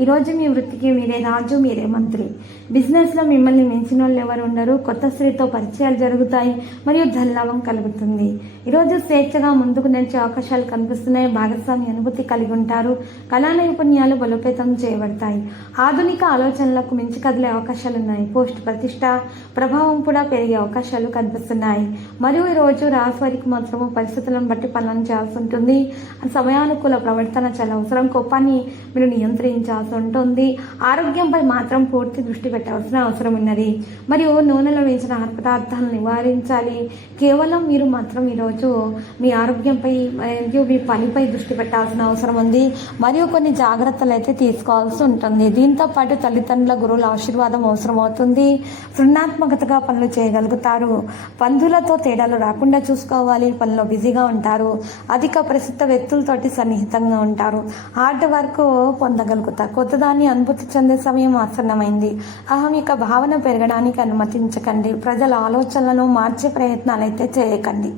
ఈరోజు మీ వృత్తికి మీరే రాజు మీరే మంత్రి. బిజినెస్లో మిమ్మల్ని మించిన వాళ్ళు ఎవరు ఉండరు. కొత్త స్త్రీతో పరిచయాలు జరుగుతాయి మరియు ధనలాభం కలుగుతుంది. ఈరోజు స్వేచ్ఛగా ముందుకు నడిచే అవకాశాలు కనిపిస్తున్నాయి. భాగస్వామి అనుభూతి కలిగి ఉంటారు. కళా నైపుణ్యాలు బలోపేతం చేయబడతాయి. ఆధునిక ఆలోచనలకు మించి కదిలే అవకాశాలు ఉన్నాయి. పోస్ట్ ప్రతిష్ట ప్రభావం కూడా పెరిగే అవకాశాలు కనిపిస్తున్నాయి. మరియు ఈరోజు రాశి వారికి మాత్రము పరిస్థితులను బట్టి పనులను చేయాల్సి ఉంటుంది. సమయానుకూల ప్రవర్తన చాలా అవసరం. కోపాన్ని మీరు నియంత్రించాల్సి ఉంటుంది. ఆరోగ్యంపై మాత్రం పూర్తి దృష్టి పెట్టాల్సిన అవసరం ఉన్నది. మరియు నూనెలో వేసిన ఆహార పదార్థాలను నివారించాలి. కేవలం మీరు మాత్రం ఈరోజు మీ ఆరోగ్యంపై మరియు మీ పనిపై దృష్టి పెట్టాల్సిన అవసరం ఉంది. మరియు కొన్ని జాగ్రత్తలు అయితే తీసుకోవాల్సి ఉంటుంది. దీంతో పాటు తల్లిదండ్రుల గురువుల ఆశీర్వాదం అవసరం అవుతుంది. సృణాత్మకతగా పనులు చేయగలుగుతారు. బంధువులతో తేడాలు రాకుండా చూసుకోవాలి. పనిలో బిజీగా ఉంటారు. అధిక ప్రసిద్ధ వ్యక్తులతోటి సన్నిహితంగా ఉంటారు. హార్డ్ వర్క్ పొందగలుగుతారు. కొత్తదాన్ని అనుభూతి చెందే సమయం ఆసన్నమైంది. అహం యొక్క భావన పెరగడానికి అనుమతించకండి. ప్రజల ఆలోచనలను మార్చే ప్రయత్నాలు అయితే చేయకండి.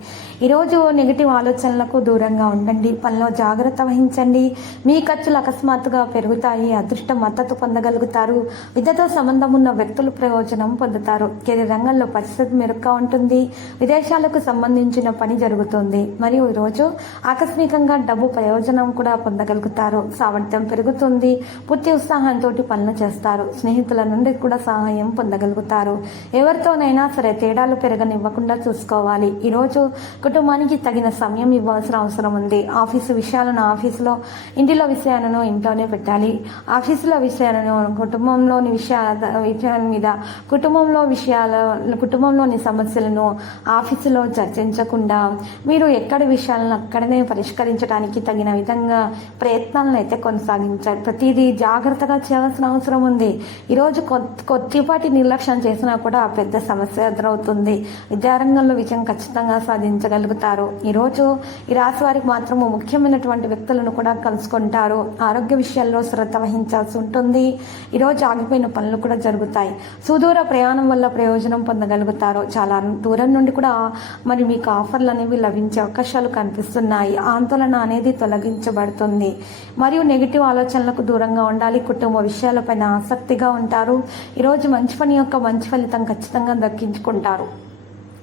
ఈరోజు నెగిటివ్ ఆలోచనలకు దూరంగా ఉండండి. పనిలో జాగ్రత్త వహించండి. మీ ఖర్చులు అకస్మాత్తుగా పెరుగుతాయి. అదృష్ట మద్దతు పొందగలుగుతారు. విద్యతో సంబంధం ఉన్న వ్యక్తులు ప్రయోజనం పొందుతారు. కెరీర్ రంగంలో పరిస్థితి మెరుగ్గా ఉంటుంది. విదేశాలకు సంబంధించిన పని జరుగుతుంది. మరియు ఈరోజు ఆకస్మికంగా డబ్బు ప్రయోజనం కూడా పొందగలుగుతారు. సామర్థ్యం పెరుగుతుంది. ఉత్సాహంతో పనులు చేస్తారు. స్నేహితుల నుండి కూడా సహాయం పొందగలుగుతారు. ఎవరితోనైనా సరే తేడాలు పెరగనివ్వకుండా చూసుకోవాలి. ఈరోజు కుటుంబానికి తగిన సమయం ఇవ్వాల్సిన అవసరం ఉంది. ఆఫీసు విషయాలను ఆఫీసులో ఇంటిలో విషయాలను ఇంట్లోనే పెట్టాలి. ఆఫీసులో విషయాలను కుటుంబంలోని విషయాల విషయాల మీద కుటుంబంలో విషయాల కుటుంబంలోని సమస్యలను ఆఫీసులో చర్చించకుండా మీరు ఎక్కడ విషయాలను అక్కడనే పరిష్కరించడానికి తగిన విధంగా ప్రయత్నాలను అయితే కొనసాగించాలి ప్రతిదీ జాగ్రత్తగా చేయాల్సిన అవసరం ఉంది. ఈరోజు కొద్ది కొద్దిపాటి నిర్లక్ష్యం చేసినా కూడా పెద్ద సమస్య ఎదురవుతుంది. విద్యారంగంలో విజయం ఖచ్చితంగా సాధించగలుగుతారు. ఈరోజు ఈ రాశి వారికి మాత్రము ముఖ్యమైనటువంటి వ్యక్తులను కూడా కలుసుకుంటారు. ఆరోగ్య విషయాల్లో శ్రద్ధ వహించాల్సి ఉంటుంది. ఈరోజు ఆగిపోయిన పనులు కూడా జరుగుతాయి. సుదూర ప్రయాణం వల్ల ప్రయోజనం పొందగలుగుతారు. చాలా దూరం నుండి కూడా మరి మీకు ఆఫర్లు అనేవి లభించే అవకాశాలు కనిపిస్తున్నాయి. ఆందోళన అనేది తొలగించబడుతుంది. మరియు నెగిటివ్ ఆలోచనలకు దూరంగా ఉండాలి. కుటుంబ విషయాలపైన ఆసక్తిగా ఉంటారు. ఈరోజు మంచి పని యొక్క మంచి ఫలితం ఖచ్చితంగా దక్కించుకుంటారు.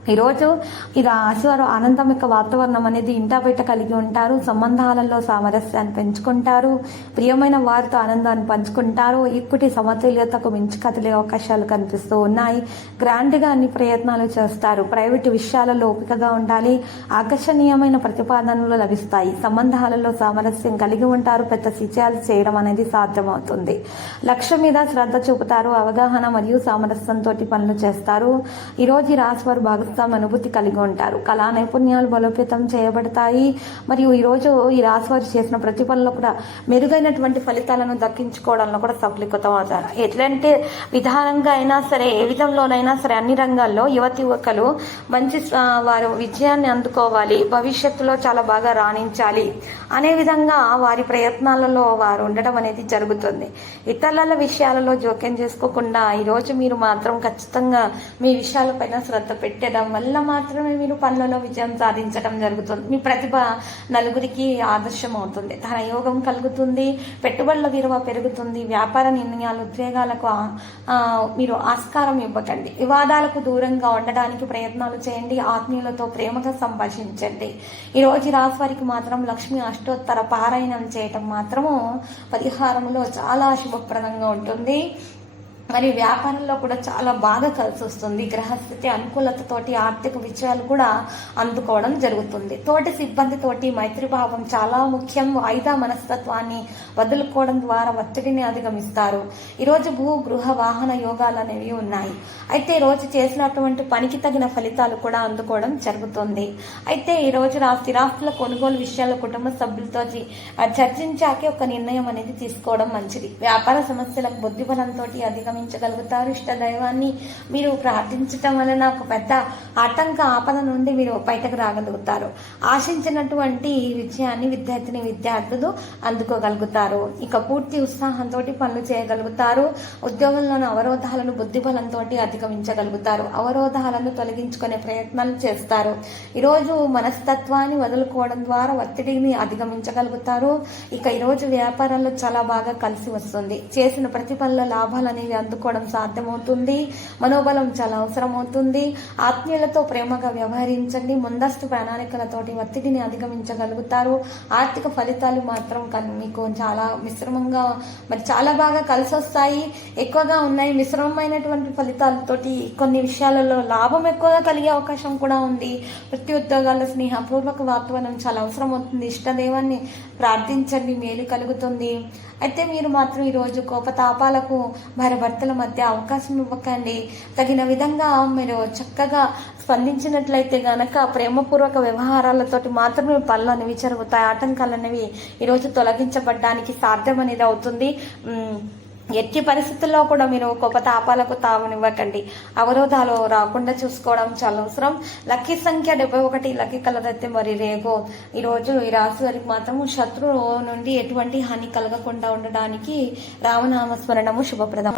ఈరోజు ఈ రాశివారు ఆనందం యొక్క వాతావరణం అనేది ఇంటా బయట కలిగి ఉంటారు సంబంధాలలో సామరస్యాన్ని పెంచుకుంటారు ప్రియమైన వారితో ఆనందాన్ని పంచుకుంటారు. ఈక్విటీ సమతుల్యతకు మించి కదిలే అవకాశాలు కనిపిస్తూ ఉన్నాయి. గ్రాండ్గా అన్ని ప్రయత్నాలు చేస్తారు. ప్రైవేటు విషయాలలో ఓపికగా ఉండాలి. ఆకర్షణీయమైన ప్రతిపాదనలు లభిస్తాయి. సంబంధాలలో సామరస్యం కలిగి ఉంటారు. పెద్ద విజయాలు చేయడం అనేది సాధ్యమవుతుంది. లక్ష్యం మీద శ్రద్ధ చూపుతారు. అవగాహన మరియు సామరస్యంతో పనులు చేస్తారు. ఈరోజు ఈ రాశివారు బాగా అనుభూతి కలిగి ఉంటారు. కళా నైపుణ్యాలు బలోపేతం చేయబడతాయి. మరియు ఈరోజు ఈ రాశివారు చేసిన ప్రతి పనిలో కూడా మెరుగైనటువంటి ఫలితాలను దక్కించుకోవడంలో కూడా సఫలీకృతం అవుతారు. ఎట్లాంటి విధానంగా అయినా సరే ఏ విధంలోనైనా సరే అన్ని రంగాల్లో యువతి యువకులు మంచి వారు విజయాన్ని అందుకోవాలి. భవిష్యత్తులో చాలా బాగా రాణించాలి. అనే విధంగా వారి ప్రయత్నాలలో వారు ఉండడం అనేది జరుగుతుంది. ఇతరుల విషయాలలో జోక్యం చేసుకోకుండా ఈరోజు మీరు మాత్రం ఖచ్చితంగా మీ విషయాలపైన శ్రద్ధ చేయడం వల్ల మాత్రమే మీరు పనులలో విజయం సాధించడం జరుగుతుంది. మీ ప్రతిభ నలుగురికి ఆదర్శం అవుతుంది ధనయోగం కలుగుతుంది పెట్టుబడుల విలువ పెరుగుతుంది వ్యాపార నిర్ణయాలు ఉద్వేగాలకు మీరు ఆస్కారం ఇవ్వకండి. వివాదాలకు దూరంగా ఉండడానికి ప్రయత్నాలు చేయండి ఆత్మీయులతో ప్రేమగా సంభాషించండి. ఈరోజు రోజు రాశి వారికి మాత్రం లక్ష్మి అష్టోత్తర పారాయణం చేయటం మాత్రము పరిహారంలో చాలా శుభప్రదంగా ఉంటుంది. మరి వ్యాపారంలో కూడా చాలా బాగా కలిసి వస్తుంది గ్రహస్థితి అనుకూలతతోటి ఆర్థిక విజయాలు కూడా అందుకోవడం జరుగుతుంది. తోటి సిబ్బందితోటి మైత్రిభావం చాలా ముఖ్యం. వాయిదా మనస్తత్వాన్ని వదులుకోవడం ద్వారా ఒత్తిడిని అధిగమిస్తారు. ఈరోజు భూ గృహ వాహన యోగాలు అనేవి ఉన్నాయి. అయితే ఈ రోజు చేసినటువంటి పనికి తగిన ఫలితాలు కూడా అందుకోవడం జరుగుతుంది. అయితే ఈరోజు రోజు రా స్థిరాస్తుల కొనుగోలు విషయాలు కుటుంబ సభ్యులతో చర్చించాకే ఒక నిర్ణయం అనేది తీసుకోవడం మంచిది. వ్యాపార సమస్యలకు బుద్ధిబలంతో అధిగమి అధిగమించగలుగుతారు ఇష్ట దైవాన్ని మీరు ప్రార్థించటం వలన ఒక పెద్ద ఆటంక ఆపద నుండి మీరు బయటకు రాగలుగుతారు. ఆశించినటువంటి విజయాన్ని విద్యార్థిని విద్యార్థులు అందుకోగలుగుతారు. ఇక పూర్తి ఉత్సాహంతో పనులు చేయగలుగుతారు. ఉద్యోగంలోని అవరోధాలను బుద్ధిబలంతో అధిగమించగలుగుతారు. అవరోధాలను తొలగించుకునే ప్రయత్నాలు చేస్తారు. ఈరోజు మనస్తత్వాన్ని వదులుకోవడం ద్వారా ఒత్తిడిని అధిగమించగలుగుతారు. ఇక ఈరోజు వ్యాపారంలో చాలా బాగా కలిసి వస్తుంది. చేసిన ప్రతి పనిలో లాభాలు అనేవి అందుకోవడం సాధ్యమవుతుంది. మనోబలం చాలా అవసరమవుతుంది. ఆత్మీయులతో ప్రేమగా వ్యవహరించండి. ముందస్తు ప్రణాళికలతోటి ఒత్తిడిని అధిగమించగలుగుతారు. ఆర్థిక ఫలితాలు మాత్రం మీకు చాలా మిశ్రమంగా మరి చాలా బాగా కలిసి వస్తాయి ఎక్కువగా ఉన్నాయి. మిశ్రమమైనటువంటి ఫలితాలతోటి కొన్ని విషయాలలో లాభం ఎక్కువగా కలిగే అవకాశం కూడా ఉంది. వృత్తి ఉద్యోగాల్లో స్నేహపూర్వక వాతావరణం చాలా అవసరం అవుతుంది ఇష్టదేవాన్ని ప్రార్థించండి. మేలు కలుగుతుంది. అయితే మీరు మాత్రం ఈరోజు కోపతాపాలకు భయపడుతుంది భర్తల మధ్య అవకాశం ఇవ్వకండి. తగిన విధంగా మీరు చక్కగా స్పందించినట్లయితే గనక ప్రేమపూర్వక వ్యవహారాలతోటి మాత్రమే పనులు అనేవి జరుగుతాయి. ఆటంకాలు అనేవి ఈరోజు తొలగించబడ్డానికి సాధ్యం అనేది అవుతుంది. ఎట్టి పరిస్థితుల్లో కూడా మీరు కోపతాపాలకు తావనివ్వకండి. అవరోధాలు రాకుండా చూసుకోవడం చాలా అవసరం. లక్కీ సంఖ్య డెబ్బై ఒకటి లక్కీ కలదైతే మరి రేగో. ఈరోజు ఈ రాశి వారికి మాత్రం శత్రువు నుండి ఎటువంటి హాని కలగకుండా ఉండడానికి రామనామస్మరణము శుభప్రదం.